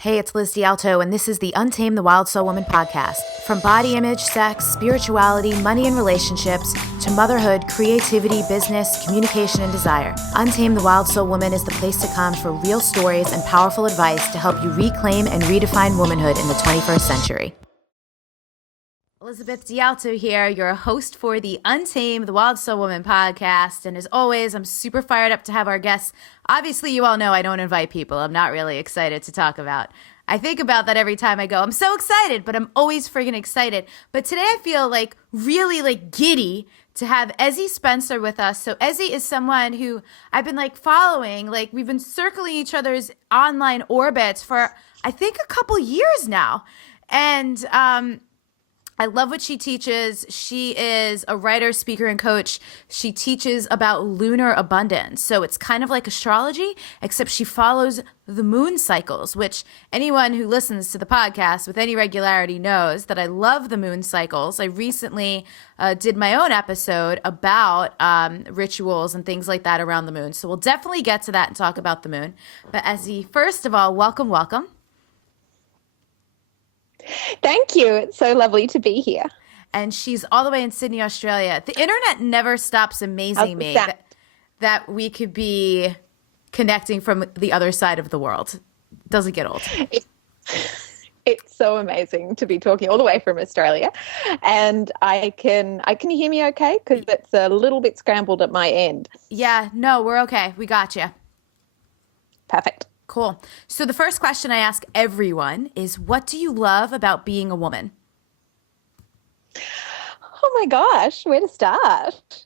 Hey, it's Liz D'Alto, and this is the Untamed the Wild Soul Woman podcast. From body image, sex, spirituality, money and relationships, to motherhood, creativity, business, communication, and desire, Untamed the Wild Soul Woman is the place to come for real stories and powerful advice to help you reclaim and redefine womanhood in the 21st century. Elizabeth D'Alto here, your host for the Untamed the Wild Soul Woman podcast. And as always, I'm super fired up to have our guests. Obviously, you all know I don't invite people I'm not really excited to talk about. I think about that every time I go. I'm so excited, but I'm always friggin' excited. But today I feel really giddy to have Ezzie Spencer with us. So Ezzie is someone who I've been following. We've been circling each other's online orbits for I think a couple years now. And I love what she teaches. She is a writer, speaker, and coach. She teaches about lunar abundance. So it's kind of like astrology, except she follows the moon cycles, which anyone who listens to the podcast with any regularity knows that I love the moon cycles. I recently did my own episode about rituals and things like that around the moon. So we'll definitely get to that and talk about the moon. But Ezzie, first of all, welcome. Thank you. It's so lovely to be here. And she's all the way in Sydney, Australia. The internet never stops amazing me that we could be connecting from the other side of the world. Doesn't get old. It's so amazing to be talking all the way from Australia. And can you hear me okay? Because it's a little bit scrambled at my end. Yeah, no, we're okay. We got you. Perfect. Cool. So the first question I ask everyone is, what do you love about being a woman? Oh my gosh, where to start?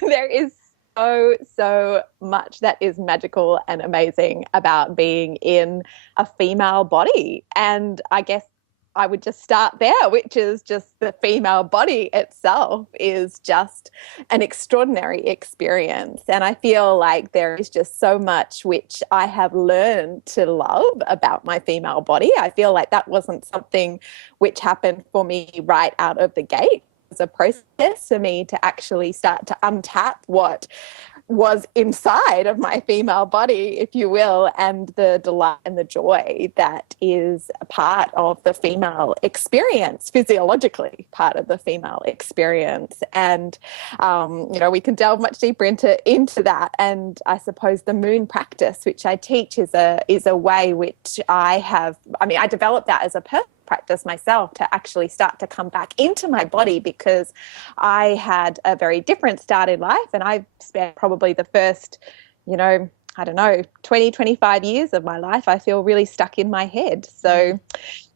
There is so much that is magical and amazing about being in a female body. And I guess I would just start there, which is just the female body itself is just an extraordinary experience. And I feel like there is just so much which I have learned to love about my female body. I feel like that wasn't something which happened for me right out of the gate. It was a process for me to actually start to untap what was inside of my female body, if you will, and the delight and the joy that is a part of the female experience, physiologically part of the female experience. And, we can delve much deeper into that. And I suppose the moon practice, which I teach, is a way which I developed that as a personal practice myself to actually start to come back into my body, because I had a very different start in life, and I spent probably the first 20, 25 years of my life I feel really stuck in my head. So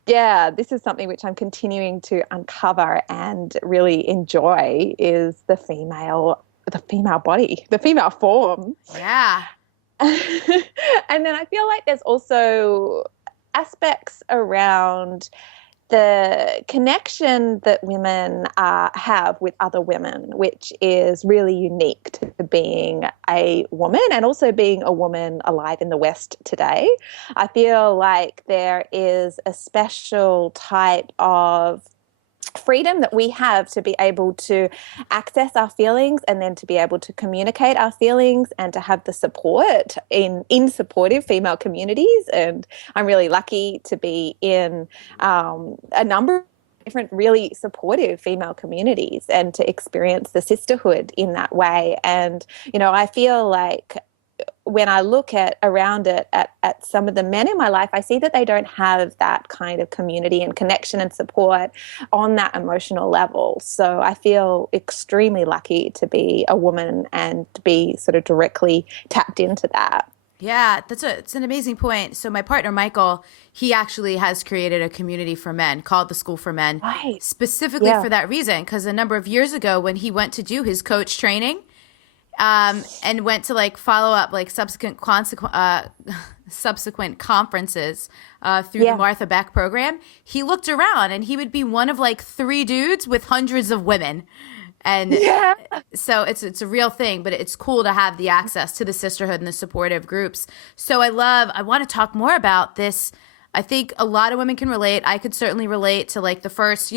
yeah, this is something which I'm continuing to uncover and really enjoy, is the female body, the female form. Yeah. And then I feel like there's also aspects around the connection that women have with other women, which is really unique to being a woman and also being a woman alive in the West today. I feel like there is a special type of freedom that we have to be able to access our feelings and then to be able to communicate our feelings and to have the support in supportive female communities. And I'm really lucky to be in a number of different really supportive female communities and to experience the sisterhood in that way. And, I feel like when I look around at some of the men in my life, I see that they don't have that kind of community and connection and support on that emotional level. So I feel extremely lucky to be a woman and to be sort of directly tapped into that. Yeah, it's an amazing point. So my partner, Michael, he actually has created a community for men called the School for Men, right, specifically for that reason, because a number of years ago when he went to do his coach training, and went to follow up subsequent conferences through the Martha Beck program, he looked around and he would be one of 3 dudes with hundreds of women. And so it's a real thing, but it's cool to have the access to the sisterhood and the supportive groups. So I want to talk more about this. I think a lot of women can relate. I could certainly relate to the first,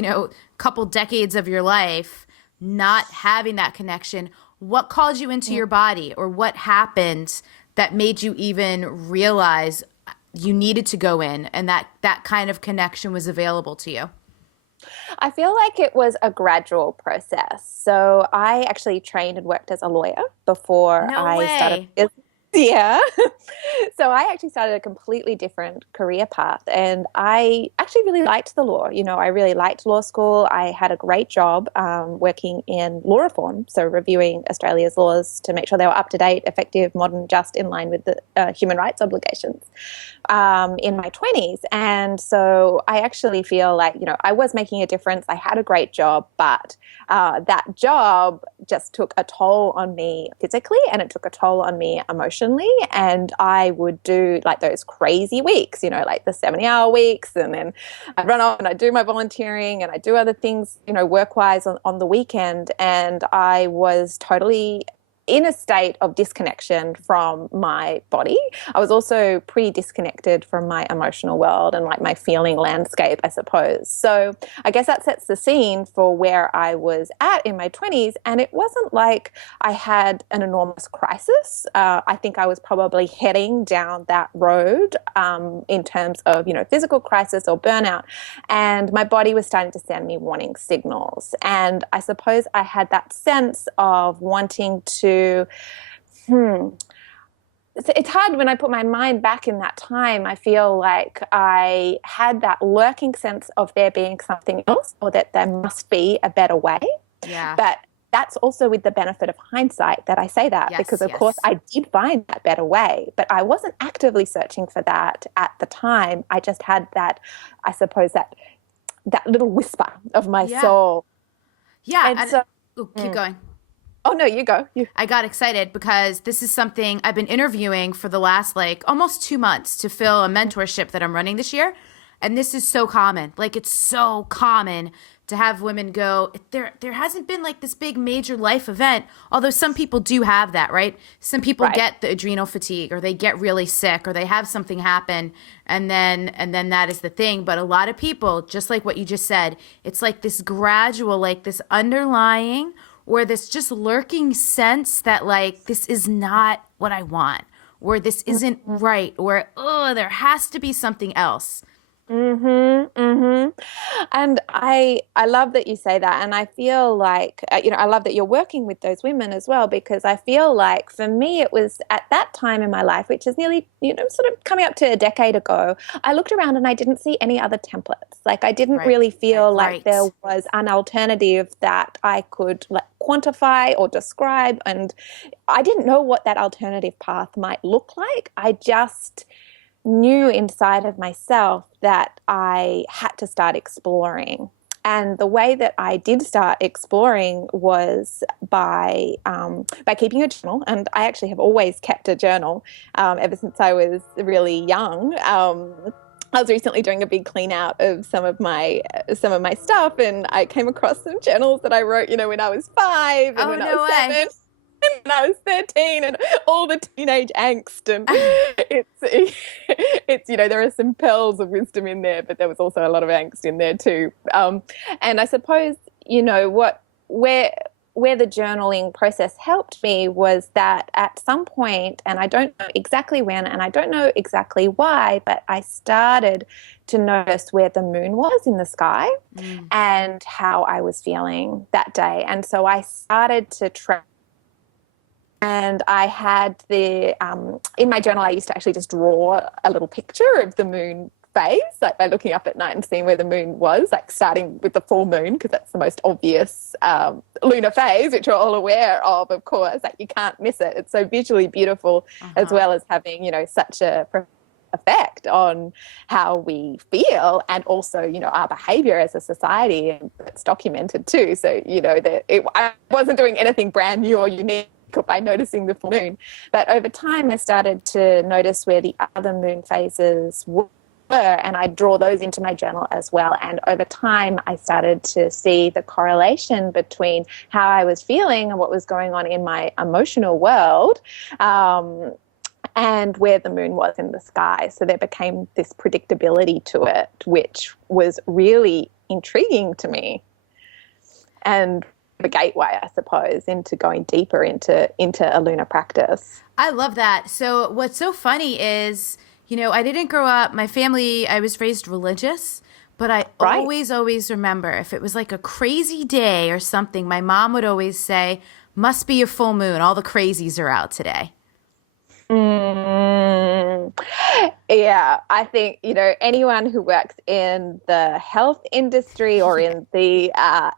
couple decades of your life not having that connection. What called you into your body, or what happened that made you even realize you needed to go in and that kind of connection was available to you? I feel like it was a gradual process. So I actually trained and worked as a lawyer before No I started way. business. Yeah. So I actually started a completely different career path, and I actually really liked the law. I really liked law school. I had a great job working in law reform, so reviewing Australia's laws to make sure they were up to date, effective, modern, just in line with the human rights obligations in my 20s. And so I actually feel like, I was making a difference. I had a great job, but that job just took a toll on me physically, and it took a toll on me emotionally. And I would do like those crazy weeks, like the 70-hour weeks. And then I'd run off and I'd do my volunteering and I'd do other things, work-wise on the weekend. And I was totally in a state of disconnection from my body. I was also pretty disconnected from my emotional world and like my feeling landscape, I suppose. So I guess that sets the scene for where I was at in my 20s. And it wasn't like I had an enormous crisis. I think I was probably heading down that road in terms of, physical crisis or burnout. And my body was starting to send me warning signals. And I suppose I had that sense of wanting to it's hard when I put my mind back in that time. I feel like I had that lurking sense of there being something else, or that there must be a better way. Yeah. But that's also with the benefit of hindsight that I say that, Yes, because of yes. course I did find that better way, but I wasn't actively searching for that at the time. I just had that, I suppose, that little whisper of my soul. Yeah. And so Keep going. Oh, no, you go. I got excited because this is something I've been interviewing for the last almost 2 months to fill a mentorship that I'm running this year. And this is so common. It's so common to have women go, there hasn't been this big major life event, although some people do have that, right? Some people get the adrenal fatigue, or they get really sick, or they have something happen, and then that is the thing. But a lot of people, just like what you just said, it's like this gradual, this underlying, or this just lurking sense that this is not what I want, or this isn't right, or there has to be something else. And I love that you say that, and I feel like I love that you're working with those women as well, because I feel like for me it was at that time in my life, which is nearly sort of coming up to a decade ago, I looked around and I didn't see any other templates. I didn't really feel like there was an alternative that I could quantify or describe, and I didn't know what that alternative path might look like. I just knew inside of myself that I had to start exploring. And the way that I did start exploring was by keeping a journal. And I actually have always kept a journal ever since I was really young. I was recently doing a big clean out of some of my stuff, and I came across some journals that I wrote, when I was 5 and when I was 7. And when I was 13, and all the teenage angst, and it's there are some pearls of wisdom in there, but there was also a lot of angst in there too. And I suppose where the journaling process helped me was that at some point, and I don't know exactly when, and I don't know exactly why, but I started to notice where the moon was in the sky and how I was feeling that day. And so I started to track. And I had in my journal, I used to actually just draw a little picture of the moon phase, by looking up at night and seeing where the moon was, starting with the full moon, because that's the most obvious lunar phase, which we're all aware of course. You can't miss it. It's so visually beautiful, as well as having, such a effect on how we feel, and also, our behavior as a society, and it's documented too. So, I wasn't doing anything brand new or unique by noticing the full moon. But over time, I started to notice where the other moon phases were, and I draw those into my journal as well. And over time, I started to see the correlation between how I was feeling and what was going on in my emotional world, and where the moon was in the sky. So there became this predictability to it, which was really intriguing to me, and the gateway, I suppose, into going deeper into a lunar practice. I love that. So what's so funny is, I didn't grow up, my family, I was raised religious, but I Right. always remember if it was like a crazy day or something, my mom would always say, must be a full moon. All the crazies are out today. Mm, yeah, I think, anyone who works in the health industry or Yeah. in the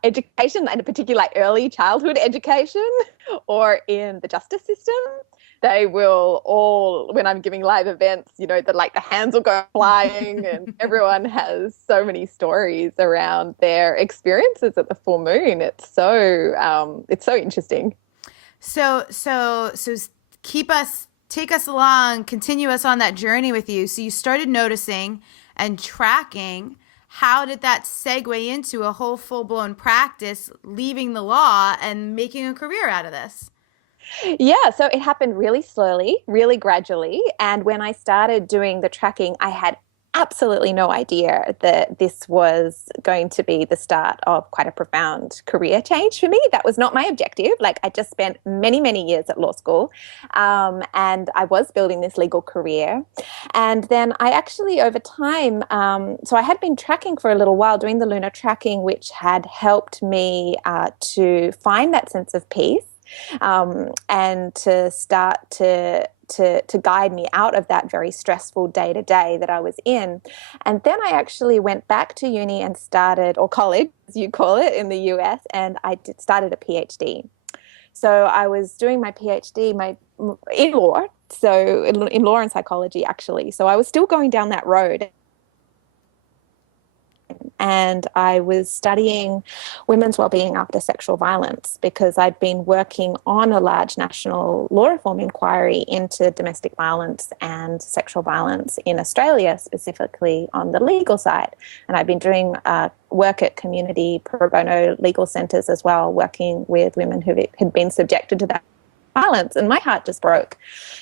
education, and particularly like early childhood education or in the justice system, they will all, when I'm giving live events, the hands will go flying and everyone has so many stories around their experiences at the full moon. It's so interesting. So take us along, continue us on that journey with you. So you started noticing and tracking. How did that segue into a whole full blown practice, leaving the law and making a career out of this? Yeah, so it happened really slowly, really gradually. And when I started doing the tracking, I had absolutely no idea that this was going to be the start of quite a profound career change for me. That was not my objective. Like, I just spent many, many years at law school, and I was building this legal career. And then I actually, over time, so I had been tracking for a little while, doing the lunar tracking, which had helped me to find that sense of peace, and to start to guide me out of that very stressful day to day that I was in. And then I actually went back to uni and started, or college, as you call it in the US, and started a PhD. So I was doing my PhD in law, so in law and psychology, actually. So I was still going down that road. And I was studying women's well-being after sexual violence because I'd been working on a large national law reform inquiry into domestic violence and sexual violence in Australia, specifically on the legal side. And I've been doing work at community pro bono legal centres as well, working with women who had been subjected to that violence. And my heart just broke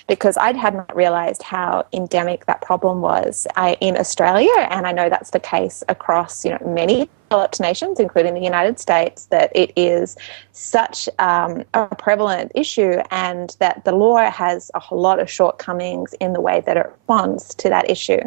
because I had not realized how endemic that problem was in Australia. And I know that's the case across, many developed nations, including the United States, that it is such a prevalent issue and that the law has a whole lot of shortcomings in the way that it responds to that issue.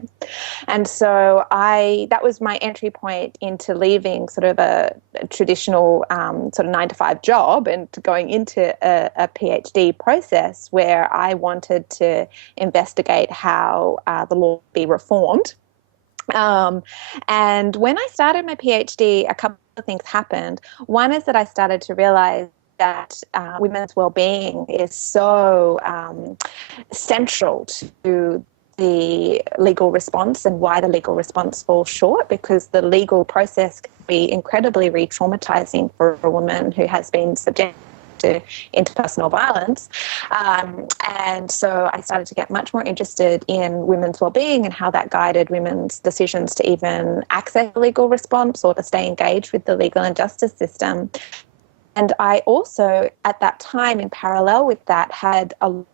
And so that was my entry point into leaving sort of a traditional sort of 9-to-5 job and going into a PhD process where I wanted to investigate how the law be reformed. And when I started my PhD, a couple of things happened. One is that I started to realize that women's well-being is so central to the legal response and why the legal response falls short, because the legal process can be incredibly re-traumatizing for a woman who has been subjected to interpersonal violence. And so I started to get much more interested in women's well-being and how that guided women's decisions to even access a legal response or to stay engaged with the legal and justice system. And I also, at that time, in parallel with that, had a lot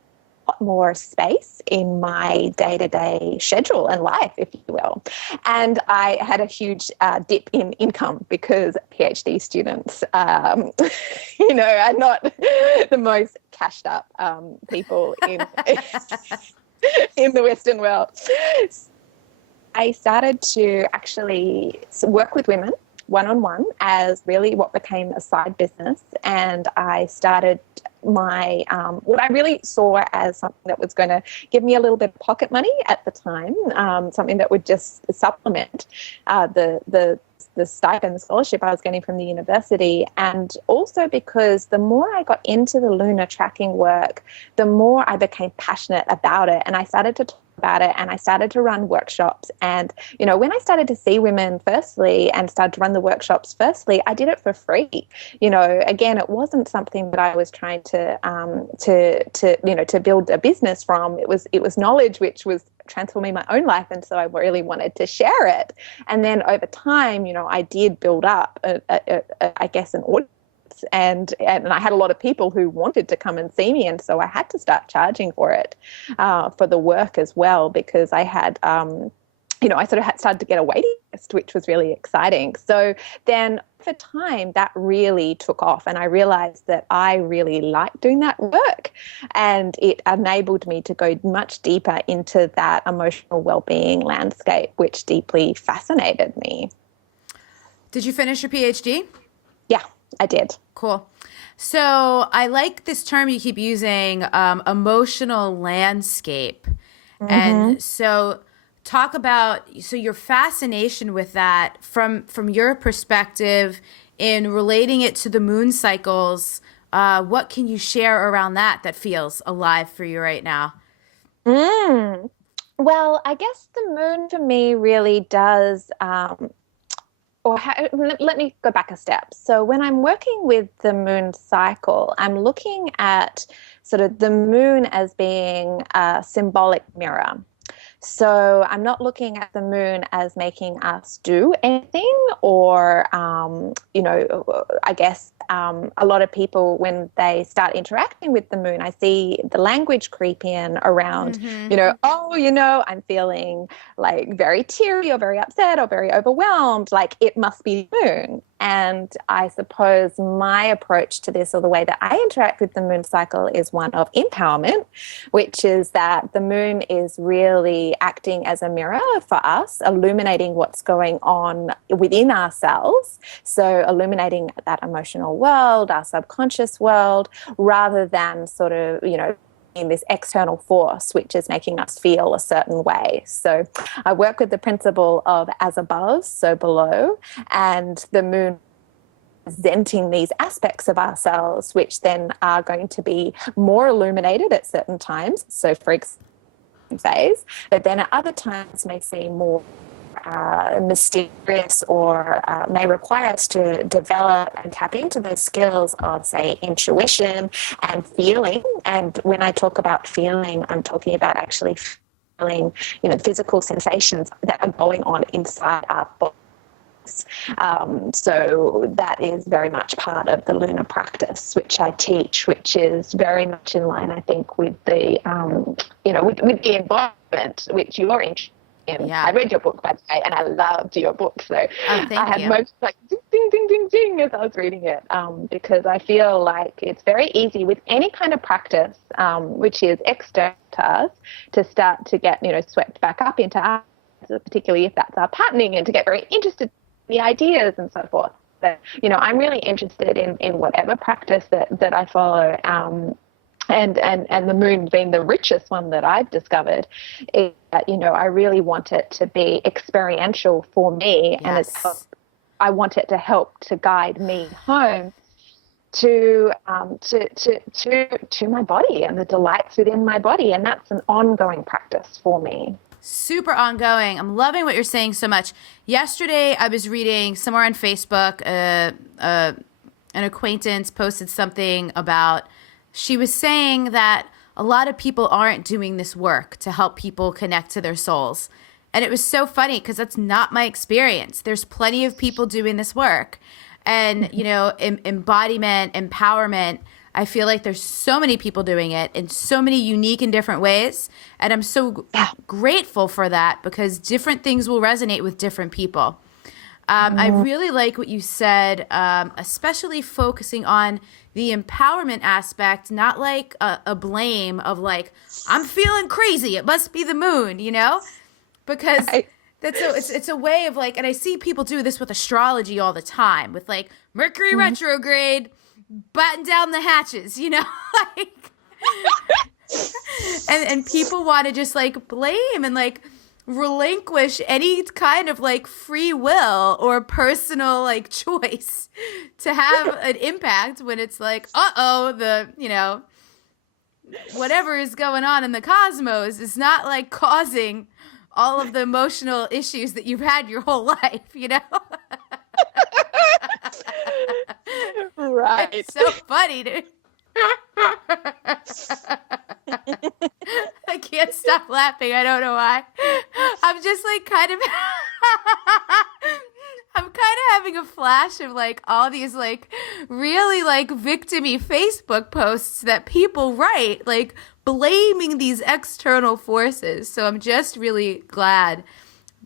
more space in my day-to-day schedule and life, if you will. And I had a huge dip in income because PhD students, are not the most cashed up people in in the Western world. I started to actually work with women one-on-one as really what became a side business. And I started my what I really saw as something that was going to give me a little bit of pocket money at the time, something that would just supplement the stipend, the scholarship I was getting from the university. And also because the more I got into the lunar tracking work, the more I became passionate about it. And I started to talk about it and I started to run workshops. And, when I started to see women firstly and started to run the workshops firstly, I did it for free. Again, it wasn't something that I was trying to build a business from. It was knowledge which was transforming my own life, and so I really wanted to share it. And then over time, I did build up an audience, and I had a lot of people who wanted to come and see me, and so I had to start charging for it, for the work as well, because I had I sort of started to get a waiting which was really exciting. So then for time, that really took off, and I realized that I really liked doing that work, and it enabled me to go much deeper into that emotional well-being landscape, which deeply fascinated me. Did you finish your PhD? Yeah, I did. Cool. So I like this term you keep using, emotional landscape. And so talk about, so your fascination with that from your perspective in relating it to the moon cycles. What can you share around that feels alive for you right now? Well, I guess the moon for me really does, let me go back a step. So when I'm working with the moon cycle, I'm looking at sort of the moon as being a symbolic mirror. So I'm not looking at the moon as making us do anything, or, I guess a lot of people, when they start interacting with the moon, I see the language creep in around, I'm feeling like very teary or very upset or very overwhelmed, like it must be the moon. And I suppose my approach to this, or the way that I interact with the moon cycle, is one of empowerment, which is that the moon is really acting as a mirror for us, illuminating what's going on within ourselves. So illuminating that emotional world, our subconscious world, rather than sort of, in this external force which is making us feel a certain way. So I work with the principle of as above, so below, and the moon presenting these aspects of ourselves which then are going to be more illuminated at certain times. So for example, phase, but then at other times may seem more mysterious, or may require us to develop and tap into those skills of, say, intuition and feeling. And when I talk about feeling, I'm talking about actually feeling, physical sensations that are going on inside our body. So that is very much part of the lunar practice, which I teach, which is very much in line, I think, with the, with the embodiment, which you're interested in. Yeah. I read your book, by the way, and I loved your book. So thank I had you. most like ding, ding, ding, ding, ding as I was reading it, because I feel like it's very easy with any kind of practice, which is external to us, to start to get, swept back up into our, particularly if that's our patterning, and to get very interested the ideas and so forth. But, I'm really interested in whatever practice that I follow, and the moon being the richest one that I've discovered, is that, I really want it to be experiential for me. Yes. And I want it to help to guide me home to my body and the delights within my body. And that's an ongoing practice for me. Super ongoing. I'm loving what you're saying so much. Yesterday, I was reading somewhere on Facebook, an acquaintance posted something about, she was saying that a lot of people aren't doing this work to help people connect to their souls. And it was so funny because that's not my experience. There's plenty of people doing this work. And, embodiment, empowerment, I feel like there's so many people doing it in so many unique and different ways. And I'm so grateful for that, because different things will resonate with different people. I really like what you said, especially focusing on the empowerment aspect, not like a blame of like, I'm feeling crazy, it must be the moon, because it's a way of like, and I see people do this with astrology all the time, with like Mercury retrograde, batten down the hatches, like, and people want to just like blame and like relinquish any kind of like free will or personal like choice to have an impact, when it's like, the whatever is going on in the cosmos is not like causing all of the emotional issues that you've had your whole life, Right. It's so funny, dude. I can't stop laughing. I don't know why. I'm just like I'm kind of having a flash of like all these like really like victim-y Facebook posts that people write, like blaming these external forces. So I'm just really glad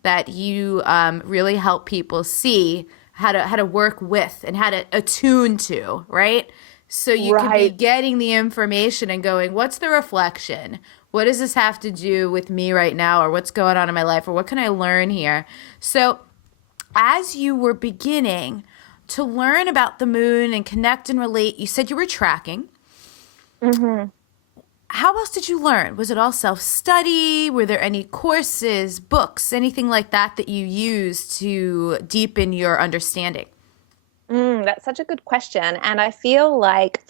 that you really help people see how to work with and how to attune to, right? So you could be Right. getting the information and going, what's the reflection? What does this have to do with me right now? Or what's going on in my life? Or what can I learn here? So as you were beginning to learn about the moon and connect and relate, you said you were tracking. Mm-hmm. How else did you learn? Was it all self-study? Were there any courses, books, anything like that that you used to deepen your understanding? That's such a good question. And I feel like,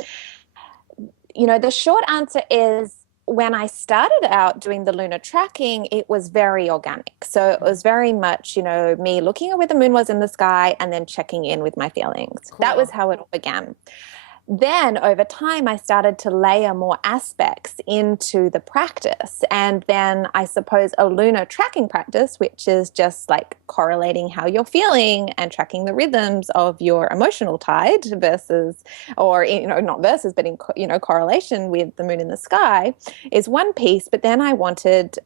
the short answer is when I started out doing the lunar tracking, it was very organic. So it was very much, me looking at where the moon was in the sky and then checking in with my feelings. That was Cool. how it all began. Then over time, I started to layer more aspects into the practice. And then I suppose a lunar tracking practice, which is just like correlating how you're feeling and tracking the rhythms of your emotional tide versus, or, not versus, but in, correlation with the moon in the sky is one piece. But then I wanted,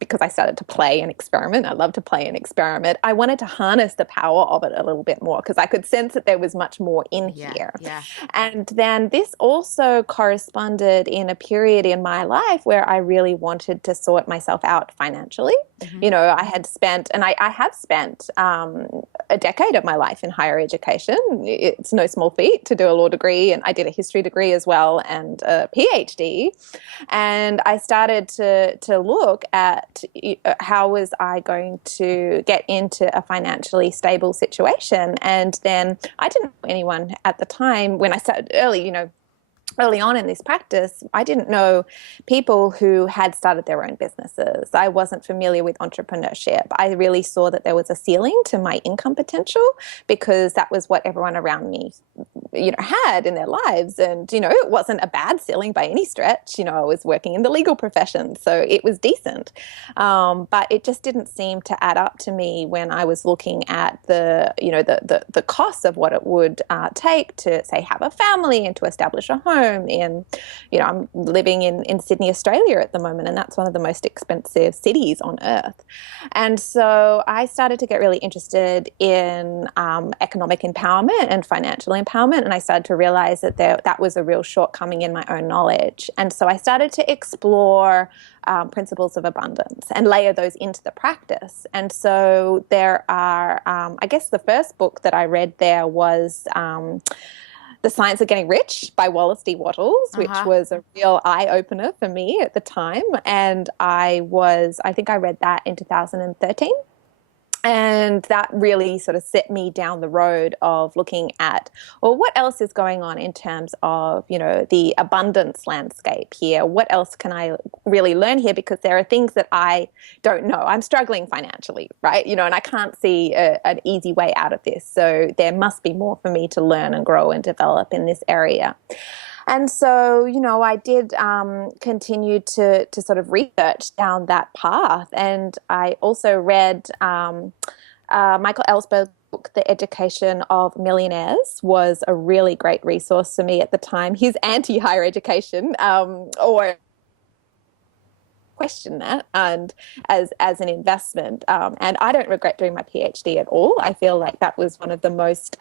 because I started to play and experiment, I love to play and experiment, I wanted to harness the power of it a little bit more because I could sense that there was much more in here. Yeah. And then this also corresponded in a period in my life where I really wanted to sort myself out financially. Mm-hmm. I had spent, and I have spent a decade of my life in higher education. It's no small feat to do a law degree, and I did a history degree as well and a PhD. And I started to look at how was I going to get into a financially stable situation. And then I didn't know anyone at the time when I started early on in this practice, I didn't know people who had started their own businesses. I wasn't familiar with entrepreneurship. I really saw that there was a ceiling to my income potential because that was what everyone around me, had in their lives. And, it wasn't a bad ceiling by any stretch. I was working in the legal profession, so it was decent. But it just didn't seem to add up to me when I was looking at the costs of what it would take to, say, have a family and to establish a home. I'm living in Sydney, Australia at the moment, and that's one of the most expensive cities on earth. And so I started to get really interested in economic empowerment and financial empowerment, and I started to realize that that was a real shortcoming in my own knowledge. And so I started to explore principles of abundance and layer those into the practice. And so there are, I guess the first book that I read there was The Science of Getting Rich by Wallace D. Wattles, which was a real eye-opener for me at the time. And I think I read that in 2013. And that really sort of set me down the road of looking at, well, what else is going on in terms of, the abundance landscape here? What else can I really learn here? Because there are things that I don't know. I'm struggling financially, right? And I can't see an easy way out of this. So there must be more for me to learn and grow and develop in this area. And so, I did continue to sort of research down that path. And I also read Michael Ellsberg's book, The Education of Millionaires, was a really great resource for me at the time. He's anti-higher education, or question that, and as an investment. And I don't regret doing my PhD at all. I feel like that was one of the most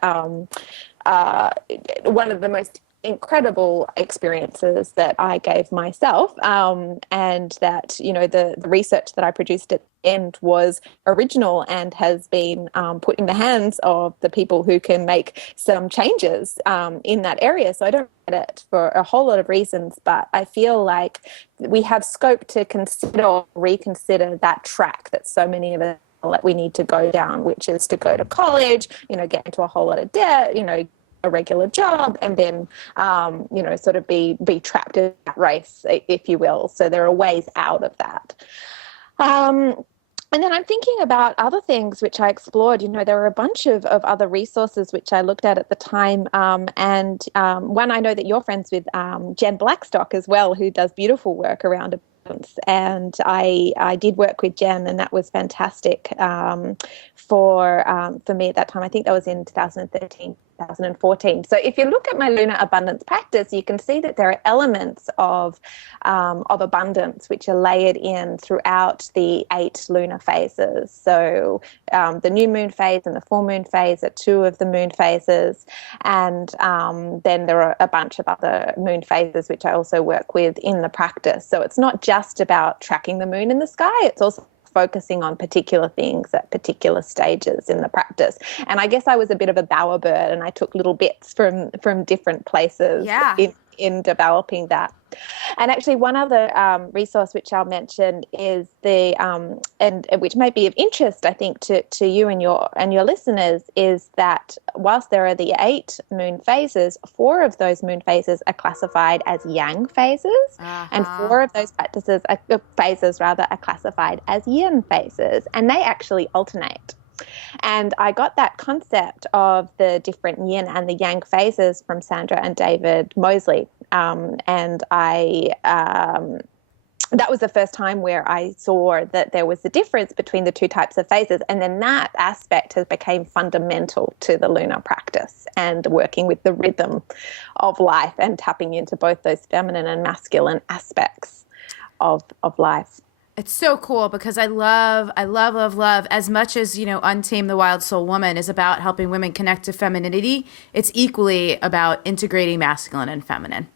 incredible experiences that I gave myself, and that the research that I produced at the end was original and has been put in the hands of the people who can make some changes in that area. So I don't get it for a whole lot of reasons, but I feel like we have scope to consider or reconsider that track that so many of us that we need to go down, which is to go to college, get into a whole lot of debt, a regular job, and then, sort of be trapped in that race, if you will. So there are ways out of that. And then I'm thinking about other things which I explored. There were a bunch of other resources which I looked at the time. And one I know that you're friends with, Jen Blackstock as well, who does beautiful work around abundance. And I did work with Jen, and that was fantastic for me at that time. I think that was in 2013, 2014. So if you look at my lunar abundance practice, you can see that there are elements of abundance which are layered in throughout the 8 lunar phases. So the new moon phase and the full moon phase are 2 of the moon phases, and then there are a bunch of other moon phases which I also work with in the practice. So it's not just about tracking the moon in the sky, it's also focusing on particular things at particular stages in the practice. And I guess I was a bit of a bowerbird, and I took little bits from different places in developing that. And actually, one other resource which I'll mention is and which may be of interest, I think, to you and your listeners, is that whilst there are the 8 moon phases, 4 of those moon phases are classified as yang phases, and 4 of those phases are classified as yin phases, and they actually alternate. And I got that concept of the different yin and the yang phases from Sandra and David Mosley. And that was the first time where I saw that there was a difference between the 2 types of phases. And then that aspect has become fundamental to the lunar practice and working with the rhythm of life and tapping into both those feminine and masculine aspects of life. It's so cool because I love as much as, Untamed the Wild Soul Woman is about helping women connect to femininity. It's equally about integrating masculine and feminine.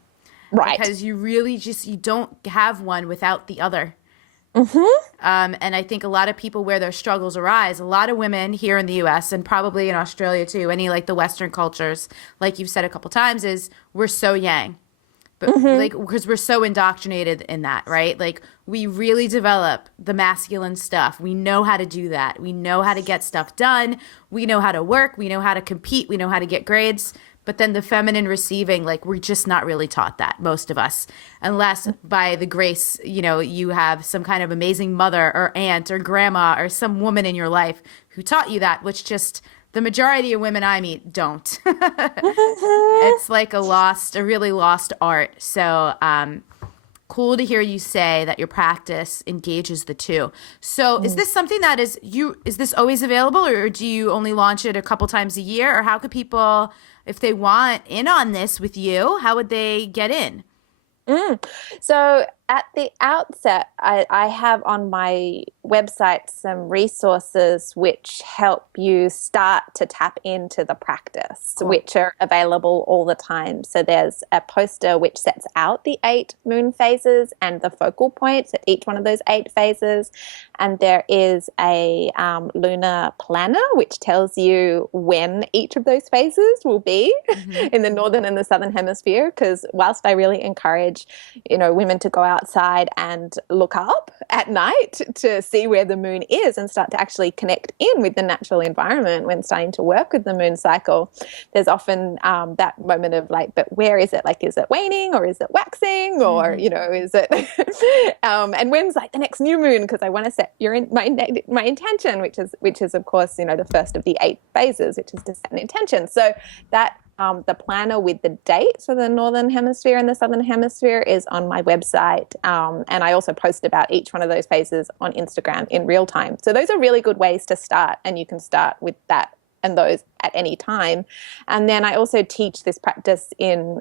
Right. Because you really you don't have one without the other. Mm-hmm. And I think a lot of people where their struggles arise, a lot of women here in the US and probably in Australia too, any like the Western cultures, like you've said a couple times, is we're so yang. But because we're so indoctrinated in that, right? Like we really develop the masculine stuff. We know how to do that. We know how to get stuff done. We know how to work. We know how to compete. We know how to get grades. But then the feminine receiving, like we're just not really taught that, most of us, unless by the grace, you have some kind of amazing mother or aunt or grandma or some woman in your life who taught you that, which just the majority of women I meet don't. It's like a really lost art. So cool to hear you say that your practice engages the 2. So is this something that is this always available, or do you only launch it a couple times a year? Or how could people, if they want in on this with you, how would they get in? So at the outset, I have on my website some resources which help you start to tap into the practice, which are available all the time. So there's a poster which sets out the 8 moon phases and the focal points at each one of those 8 phases. And there is a lunar planner which tells you when each of those phases will be in the northern and the southern hemisphere. Because whilst I really encourage, women to go outside and look up at night to see where the moon is and start to actually connect in with the natural environment when starting to work with the moon cycle, there's often that moment of like, but where is it? Like, is it waning or is it waxing or, is it, and when's like the next new moon? Because I want to set my intention, which is of course, the first of the 8 phases, which is to set an intention. So that the planner with the dates for the northern hemisphere and the southern hemisphere is on my website, and I also post about each one of those phases on Instagram in real time. So those are really good ways to start, and you can start with that and those at any time. And then I also teach this practice in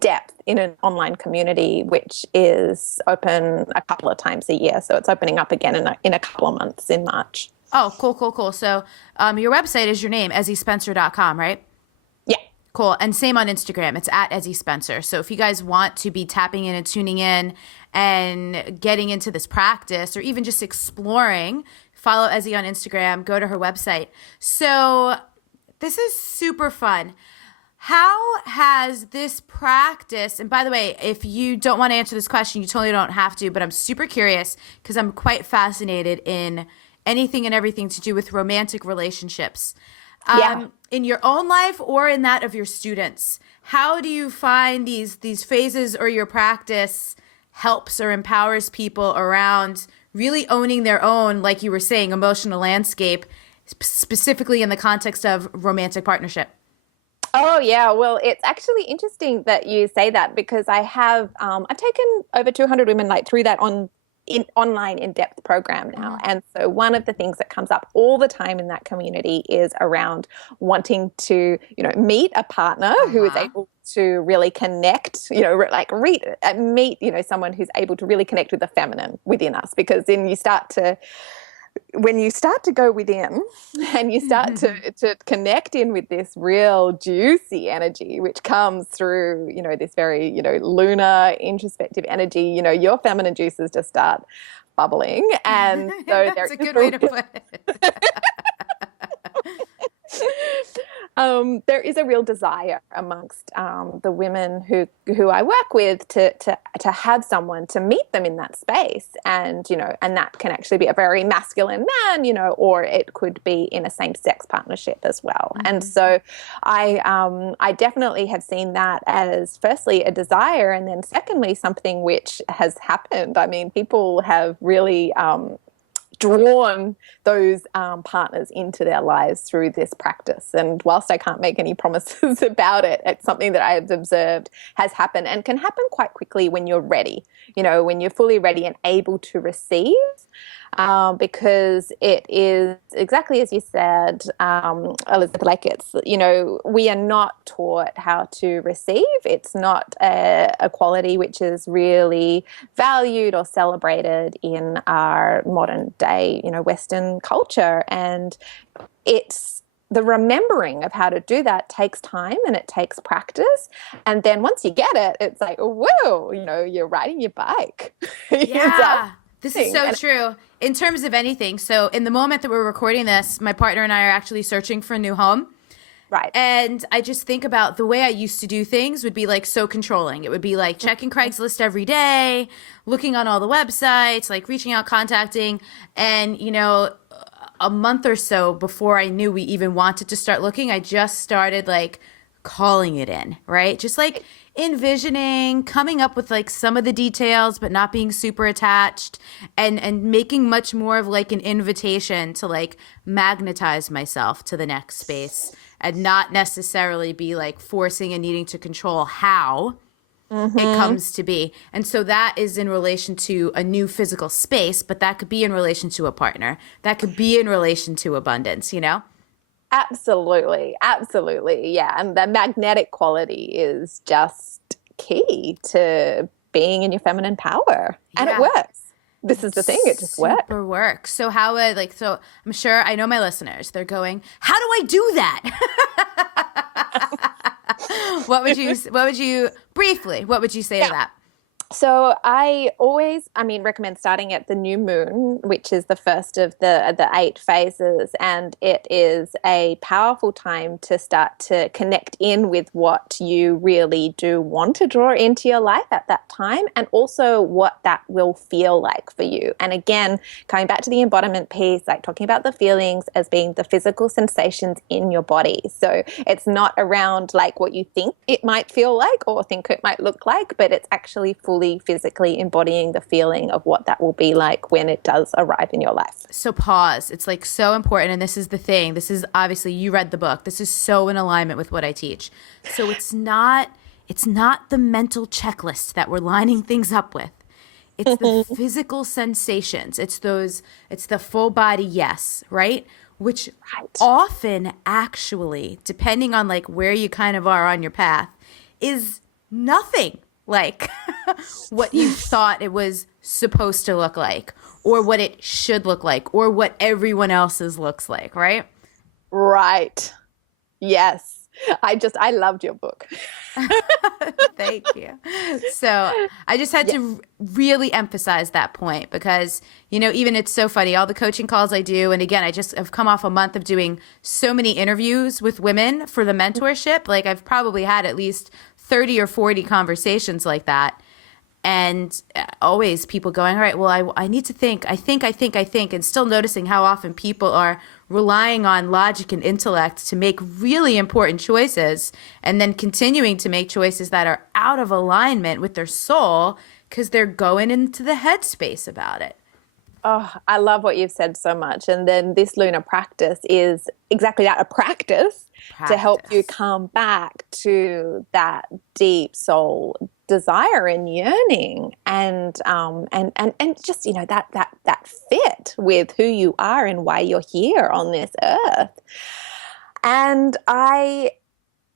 depth in an online community which is open a couple of times a year. So it's opening up again in a couple of months in March. Oh, cool. So your website is your name, EzzieSpencer.com, right? Yeah. Cool. And same on Instagram. It's at Ezzie Spencer. So if you guys want to be tapping in and tuning in and getting into this practice or even just exploring, follow Ezzie on Instagram, go to her website. So this is super fun. How has this practice, and by the way, if you don't want to answer this question, you totally don't have to, but I'm super curious because I'm quite fascinated in anything and everything to do with romantic relationships. In your own life or in that of your students, how do you find these phases or your practice helps or empowers people around really owning their own, like you were saying, emotional landscape, specifically in the context of romantic partnership? Oh, yeah. Well, it's actually interesting that you say that because I have I've taken over 200 women through that on online in-depth program now. And so one of the things that comes up all the time in that community is around wanting to, meet a partner who is able to really connect, meet, someone who's able to really connect with the feminine within us, because then when you start to go within and you start to connect in with this real juicy energy, which comes through, this very, lunar introspective energy, your feminine juices just start bubbling. And so that's a good way to put it. There is a real desire amongst the women who I work with to have someone to meet them in that space, and and that can actually be a very masculine man, or it could be in a same-sex partnership as well. And so I definitely have seen that as firstly a desire, and then secondly something which has happened. I mean, people have really drawn those partners into their lives through this practice. And whilst I can't make any promises about it, it's something that I have observed has happened and can happen quite quickly when you're ready, when you're fully ready and able to receive, because it is exactly as you said, Elizabeth, like it's, we are not taught how to receive. It's not a quality which is really valued or celebrated in our modern day, Western culture. And it's the remembering of how to do that takes time and it takes practice. And then once you get it, it's like, whoa, you're riding your bike. Yeah. This is so true in terms of anything. So in the moment that we're recording this, my partner and I are actually searching for a new home. Right. And I just think about the way I used to do things would be like so controlling. It would be like checking Craigslist every day, looking on all the websites, like reaching out, contacting. And, a month or so before I knew we even wanted to start looking, I just started like calling it in, right? Just like envisioning, coming up with like some of the details, but not being super attached, and making much more of like an invitation to like magnetize myself to the next space, and not necessarily be like forcing and needing to control how it comes to be. And so that is in relation to a new physical space, but that could be in relation to a partner. That could be in relation to abundance, Absolutely. Absolutely. Yeah. And the magnetic quality is just key to being in your feminine power. And it works. This is the thing. It just works. Super works. So how would so I'm sure I know my listeners, they're going, how do I do that? What would you briefly, what would you say to that? So I always, recommend starting at the new moon, which is the first of the 8 phases. And it is a powerful time to start to connect in with what you really do want to draw into your life at that time, and also what that will feel like for you. And again, coming back to the embodiment piece, like talking about the feelings as being the physical sensations in your body. So it's not around like what you think it might feel like or think it might look like, but it's actually fully physically embodying the feeling of what that will be like when it does arrive in your life. So pause. It's like so important. And this is the thing. This is obviously, you read the book. This is so in alignment with what I teach. So it's not the mental checklist that we're lining things up with. It's the physical sensations. It's the full body yes, right? Which often actually, depending on like where you kind of are on your path, is nothing like what you thought it was supposed to look like, or what it should look like, or what everyone else's looks like, right? Right. Yes. I loved your book. Thank you. So I just had to really emphasize that point, because, even it's so funny, all the coaching calls I do. And again, I just have come off a month of doing so many interviews with women for the mentorship. Like I've probably had at least 30 or 40 conversations like that. And always people going, all right, well, I need to think, I think, and still noticing how often people are relying on logic and intellect to make really important choices, and then continuing to make choices that are out of alignment with their soul because they're going into the headspace about it. Oh, I love what you've said so much. And then this lunar practice is exactly that, a practice to help you come back to that deep soul, desire and yearning and just, that fit with who you are and why you're here on this earth. And I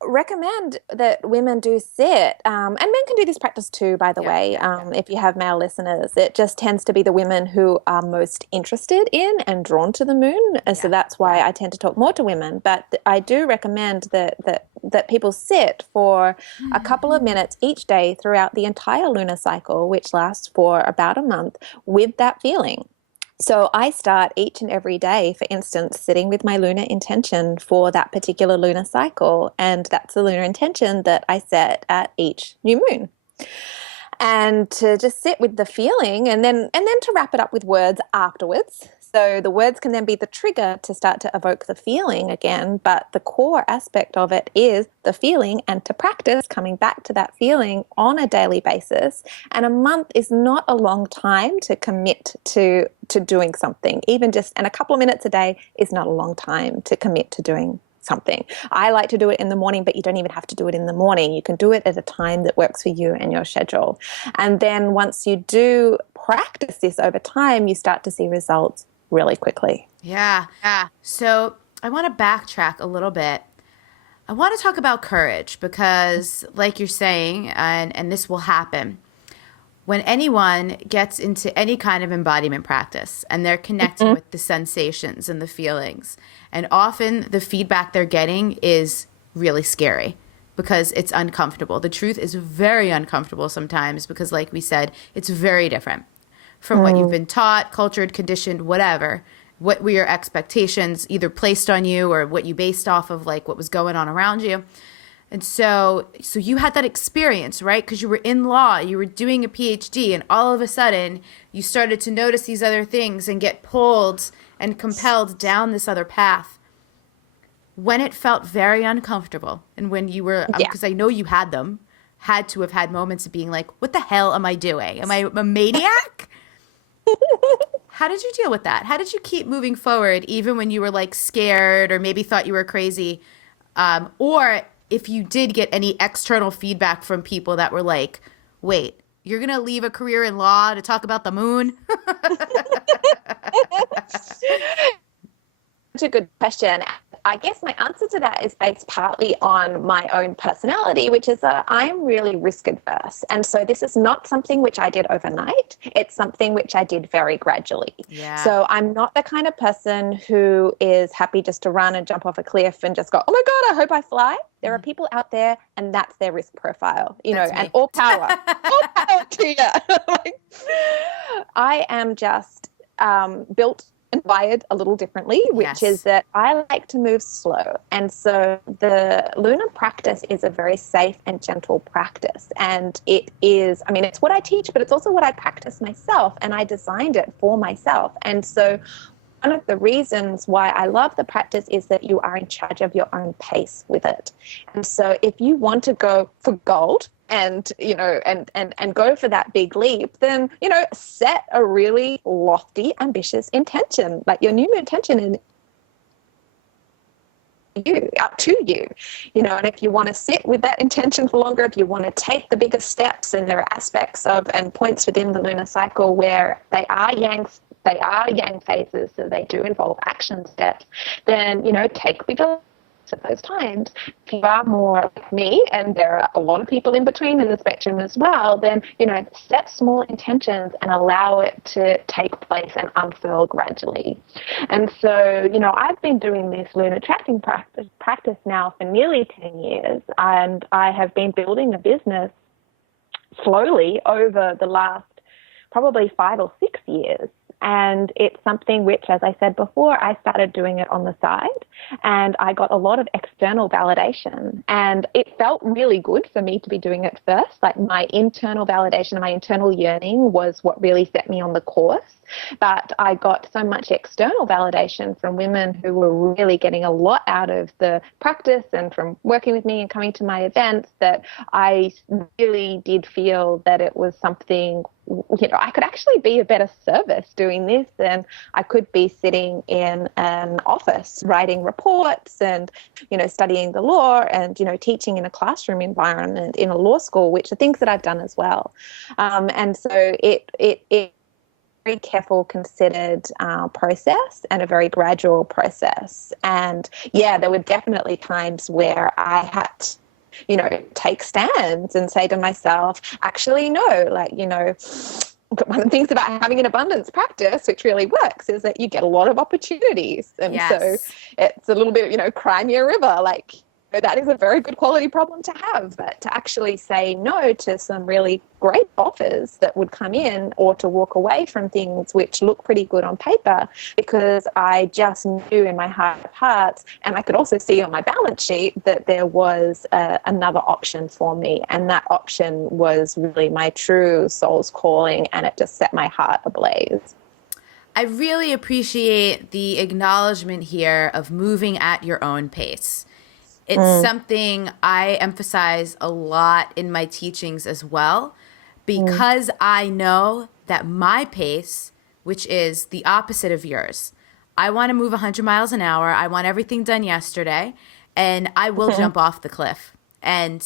recommend that women do sit, and men can do this practice too, by the way. If you have male listeners, it just tends to be the women who are most interested in and drawn to the moon. So that's why I tend to talk more to women. But I do recommend that people sit for a couple of minutes each day throughout the entire lunar cycle, which lasts for about a month, with that feeling. So I start each and every day, for instance, sitting with my lunar intention for that particular lunar cycle. And that's the lunar intention that I set at each new moon. And to just sit with the feeling and then to wrap it up with words afterwards. So the words can then be the trigger to start to evoke the feeling again, but the core aspect of it is the feeling, and to practice coming back to that feeling on a daily basis. And a month is not a long time to commit to doing something. Even just, and a couple of minutes a day is not a long time to commit to doing something. I like to do it in the morning, but you don't even have to do it in the morning. You can do it at a time that works for you and your schedule. And then once you do practice this over time, you start to see results really quickly. Yeah. So I want to backtrack a little bit. I want to talk about courage because, like you're saying, and this will happen, when anyone gets into any kind of embodiment practice and they're connecting with the sensations and the feelings, and often the feedback they're getting is really scary because it's uncomfortable. The truth is very uncomfortable sometimes because, like we said, it's very different from what you've been taught, cultured, conditioned, whatever. What were your expectations either placed on you or what you based off of, like what was going on around you? And so you had that experience, right? Because you were in law, you were doing a PhD, and all of a sudden you started to notice these other things and get pulled and compelled down this other path. When it felt very uncomfortable, and when you were, because I know you had to have had moments of being like, what the hell am I doing? Am I a maniac? How did you deal with that? How did you keep moving forward even when you were like scared or maybe thought you were crazy? Or if you did get any external feedback from people that were like, wait, you're going to leave a career in law to talk about the moon? That's a good question. I guess my answer to that is based partly on my own personality, which is that I'm really risk adverse. And so this is not something which I did overnight. It's something which I did very gradually. Yeah. So I'm not the kind of person who is happy just to run and jump off a cliff and just go, oh my God, I hope I fly. There are people out there and that's their risk profile, That's me. and all power to you. I am just built and wired a little differently, which is that I like to move slow. And so the lunar practice is a very safe and gentle practice. And it is, it's what I teach, but it's also what I practice myself. And I designed it for myself. And so one of the reasons why I love the practice is that you are in charge of your own pace with it. And so if you want to go for gold, and go for that big leap, then set a really lofty, ambitious intention, like your new intention in you, up to you, and if you want to sit with that intention for longer, if you want to take the bigger steps, and there are aspects of and points within the lunar cycle where they are yang phases, so they do involve action steps, then take bigger at those times. If you are more like me, and there are a lot of people in between in the spectrum as well, then set small intentions and allow it to take place and unfurl gradually. And so I've been doing this lunar tracking practice now for nearly 10 years, and I have been building a business slowly over the last probably 5 or 6 years. And it's something which, as I said before, I started doing it on the side, and I got a lot of external validation, and it felt really good for me to be doing it first. Like my internal validation and my internal yearning was what really set me on the course. But I got so much external validation from women who were really getting a lot out of the practice and from working with me and coming to my events that I really did feel that it was something I could actually be a better service doing this than I could be sitting in an office writing reports and, studying the law and, teaching in a classroom environment in a law school, which are things that I've done as well. And so it very careful, considered process and a very gradual process. And yeah, there were definitely times where I had to, take stands and say to myself, actually, no, one of the things about having an abundance practice, which really works, is that you get a lot of opportunities. And so it's a little bit, cry me a river, that is a very good quality problem to have, but to actually say no to some really great offers that would come in, or to walk away from things which look pretty good on paper, because I just knew in my heart of hearts, and I could also see on my balance sheet, that there was another option for me. And that option was really my true soul's calling, and it just set my heart ablaze. I really appreciate the acknowledgement here of moving at your own pace. It's something I emphasize a lot in my teachings as well, because I know that my pace, which is the opposite of yours, I want to move 100 miles an hour. I want everything done yesterday, and I will jump off the cliff. And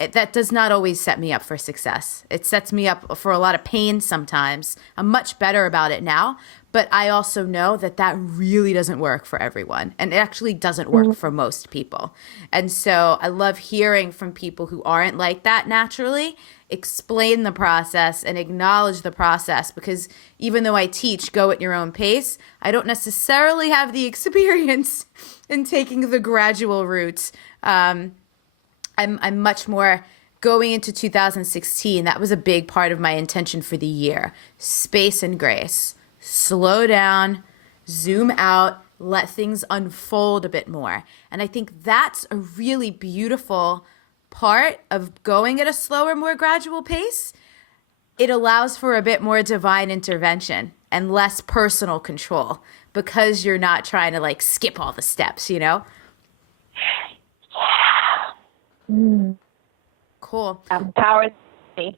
that does not always set me up for success. It sets me up for a lot of pain sometimes. I'm much better about it now, but I also know that that really doesn't work for everyone. And it actually doesn't work for most people. And so I love hearing from people who aren't like that naturally, explain the process and acknowledge the process, because even though I teach go at your own pace, I don't necessarily have the experience in taking the gradual route. I'm much more going into 2016. That was a big part of my intention for the year. Space and grace. Slow down, zoom out, let things unfold a bit more. And I think that's a really beautiful part of going at a slower, more gradual pace. It allows for a bit more divine intervention and less personal control, because you're not trying to skip all the steps, Cool. Power is me.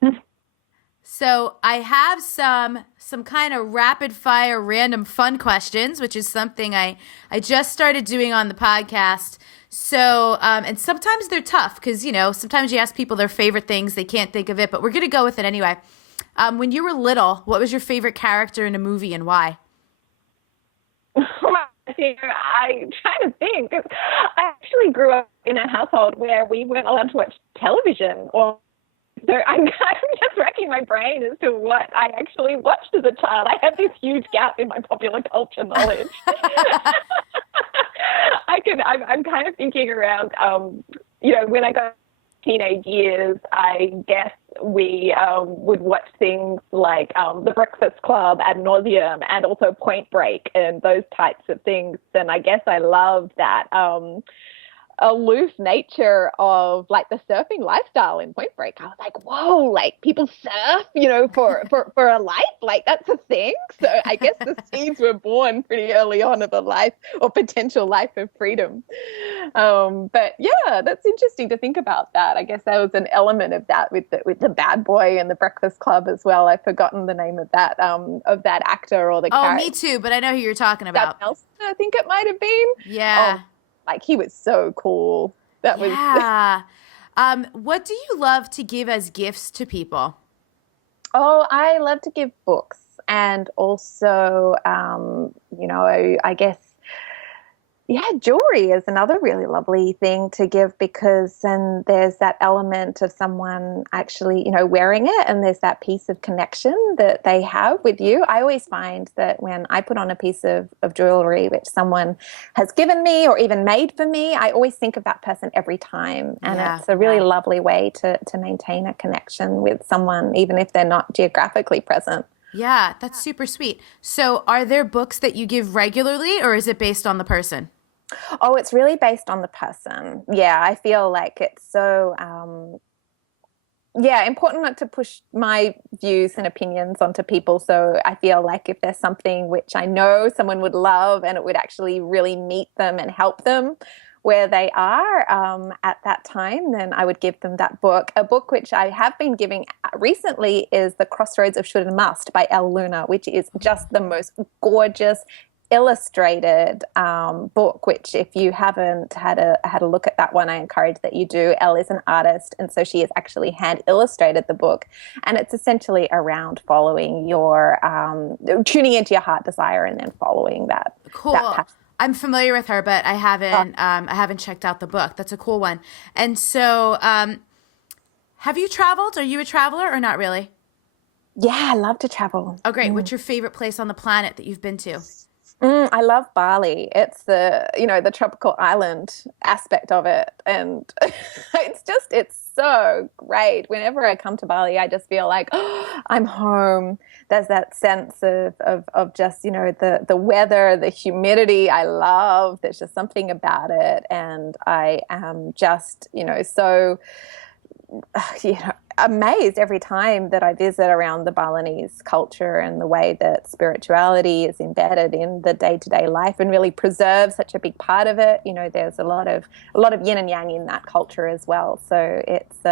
So I have some kind of rapid fire random fun questions, which is something I just started doing on the podcast. So, and sometimes they're tough because, sometimes you ask people their favorite things, they can't think of it, but we're going to go with it anyway. When you were little, what was your favorite character in a movie and why? I'm trying to think. I actually grew up in a household where we weren't allowed to watch television, so I'm just racking my brain as to what I actually watched as a child. I have this huge gap in my popular culture knowledge. I'm kind of thinking around, when I got teenage years, I guess we would watch things like The Breakfast Club ad nauseum, and also Point Break and those types of things. And I guess I love that aloof nature of the surfing lifestyle in Point Break. I was like, whoa, people surf, for a life, that's a thing. So I guess the seeds were born pretty early on of a life or potential life of freedom. But yeah, that's interesting to think about that. I guess there was an element of that with the bad boy and The Breakfast Club as well. I've forgotten the name of that actor or the character. Oh, me too, but I know who you're talking about. Nelson, I think it might have been. Yeah. He was so cool. Yeah. What do you love to give as gifts to people? Oh, I love to give books, and also, I guess, jewelry is another really lovely thing to give, because then there's that element of someone actually, wearing it, and there's that piece of connection that they have with you. I always find that when I put on a piece of jewelry which someone has given me or even made for me, I always think of that person every time. And it's a really lovely way to maintain a connection with someone, even if they're not geographically present. Yeah, that's super sweet. So are there books that you give regularly, or is it based on the person? Oh, it's really based on the person. Yeah, I feel like it's so, important not to push my views and opinions onto people. So I feel like if there's something which I know someone would love and it would actually really meet them and help them where they are at that time, then I would give them that book. A book which I have been giving recently is The Crossroads of Should and Must by Lunar, which is just the most gorgeous illustrated book, which if you haven't had a look at that one, I encourage that you do. Elle is an artist, and so she has actually hand illustrated the book, and it's essentially around following your tuning into your heart desire and then following that. Cool. That passion. I'm familiar with her, but I haven't checked out the book. That's a cool one. And so, have you traveled? Are you a traveler or not really? Yeah, I love to travel. Oh, great. What's your favorite place on the planet that you've been to? I love Bali. It's the tropical island aspect of it. And it's so great. Whenever I come to Bali, I just feel like, oh, I'm home. There's that sense of just, the weather, the humidity I love. There's just something about it. And I am just, so, amazed every time that I visit around the Balinese culture and the way that spirituality is embedded in the day-to-day life and really preserves such a big part of it. There's a lot of yin and yang in that culture as well. So it's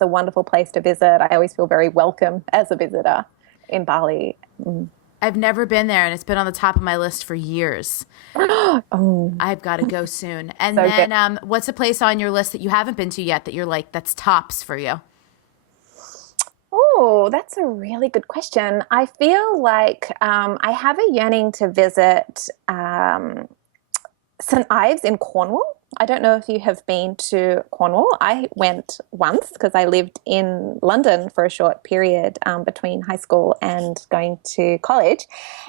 a wonderful place to visit. I always feel very welcome as a visitor in Bali. I've never been there, and it's been on the top of my list for years. I've got to go soon. And so then what's a place on your list that you haven't been to yet that you're like, that's tops for you? Oh, that's a really good question. I feel like I have a yearning to visit St. Ives in Cornwall. I don't know if you have been to Cornwall. I went once because I lived in London for a short period between high school and going to college.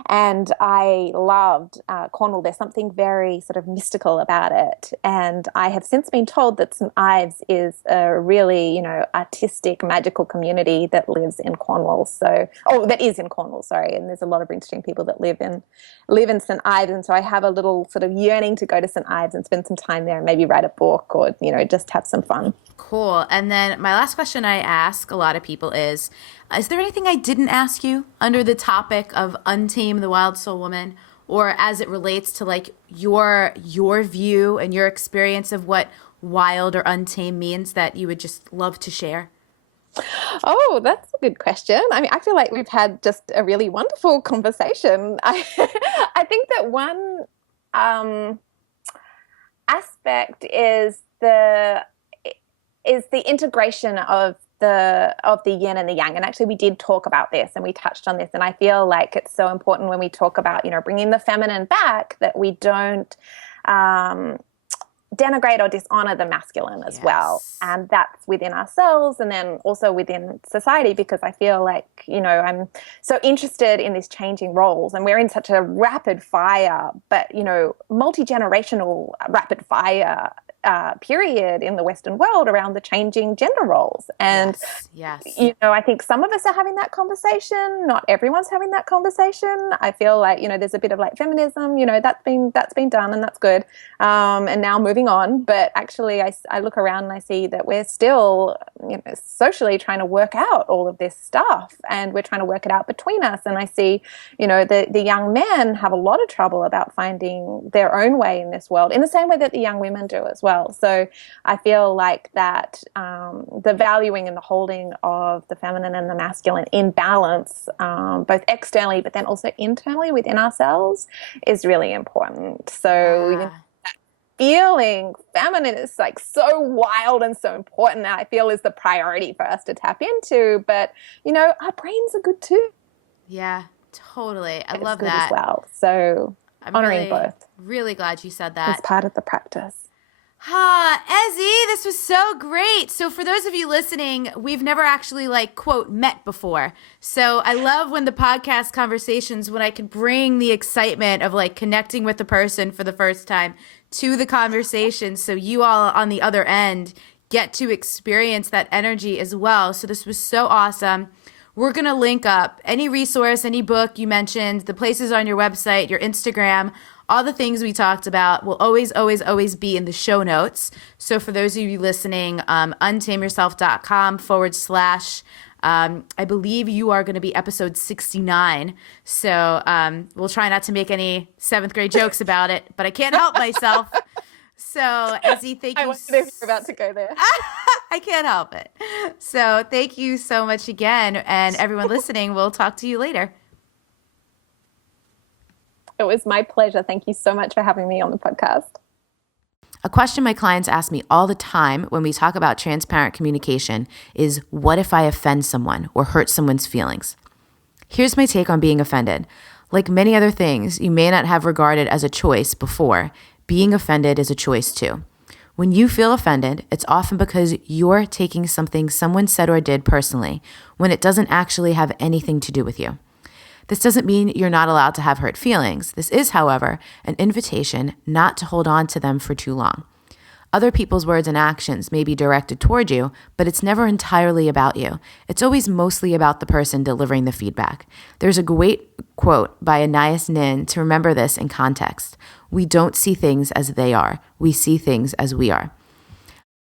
And I loved Cornwall. There's something very sort of mystical about it. And I have since been told that St. Ives is a really, artistic, magical community that lives in Cornwall. That is in Cornwall, sorry. And there's a lot of interesting people that live in St. Ives. And so I have a little sort of yearning to go to St. Ives and spend some time there and maybe write a book or, just have some fun. Cool. And then my last question I ask a lot of people is there anything I didn't ask you under the topic of Untame the Wild Soul Woman, or as it relates to like your view and your experience of what wild or untamed means that you would just love to share? Oh, that's a good question. I mean, I feel like we've had just a really wonderful conversation. I think that one aspect is the integration of the yin and the yang. And actually we did talk about this and we touched on this, and I feel like it's so important when we talk about bringing the feminine back that we don't denigrate or dishonor the masculine as well. And that's within ourselves and then also within society, because I feel like, I'm so interested in these changing roles, and we're in such a rapid fire, but, multi-generational rapid fire period in the Western world around the changing gender roles. And, yes. I think some of us are having that conversation. Not everyone's having that conversation. I feel like, there's a bit of like feminism, that's been done and that's good. And now moving on. But actually I look around and I see that we're still, socially trying to work out all of this stuff, and we're trying to work it out between us. And I see, the young men have a lot of trouble about finding their own way in this world in the same way that the young women do as well. So I feel like that the valuing and the holding of the feminine and the masculine in balance, both externally but then also internally within ourselves, is really important. So that feeling feminine is like so wild and so important, and I feel is the priority for us to tap into. But our brains are good too. Yeah, totally. I it's love good that as well. So I'm honoring both. Really glad you said that. It's part of the practice. Ezzie, this was so great. So for those of you listening, we've never actually quote met before. So I love when the podcast conversations, when I can bring the excitement of connecting with the person for the first time to the conversation. So you all on the other end get to experience that energy as well. So this was so awesome. We're going to link up any resource, any book you mentioned, the places on your website, your Instagram, all the things we talked about will always, always, always be in the show notes. So for those of you listening, untameyourself.com/, I believe you are going to be episode 69. So we'll try not to make any 7th grade jokes about it, but I can't help myself. So, Ezzie, thank I you. wondered if you're about to go there. I can't help it. So, thank you so much again. And everyone listening, we'll talk to you later. It was my pleasure. Thank you so much for having me on the podcast. A question my clients ask me all the time when we talk about transparent communication is, what if I offend someone or hurt someone's feelings? Here's my take on being offended. Like many other things you may not have regarded as a choice before, being offended is a choice too. When you feel offended, it's often because you're taking something someone said or did personally when it doesn't actually have anything to do with you. This doesn't mean you're not allowed to have hurt feelings. This is, however, an invitation not to hold on to them for too long. Other people's words and actions may be directed toward you, but it's never entirely about you. It's always mostly about the person delivering the feedback. There's a great quote by Anais Nin to remember this in context. We don't see things as they are. We see things as we are.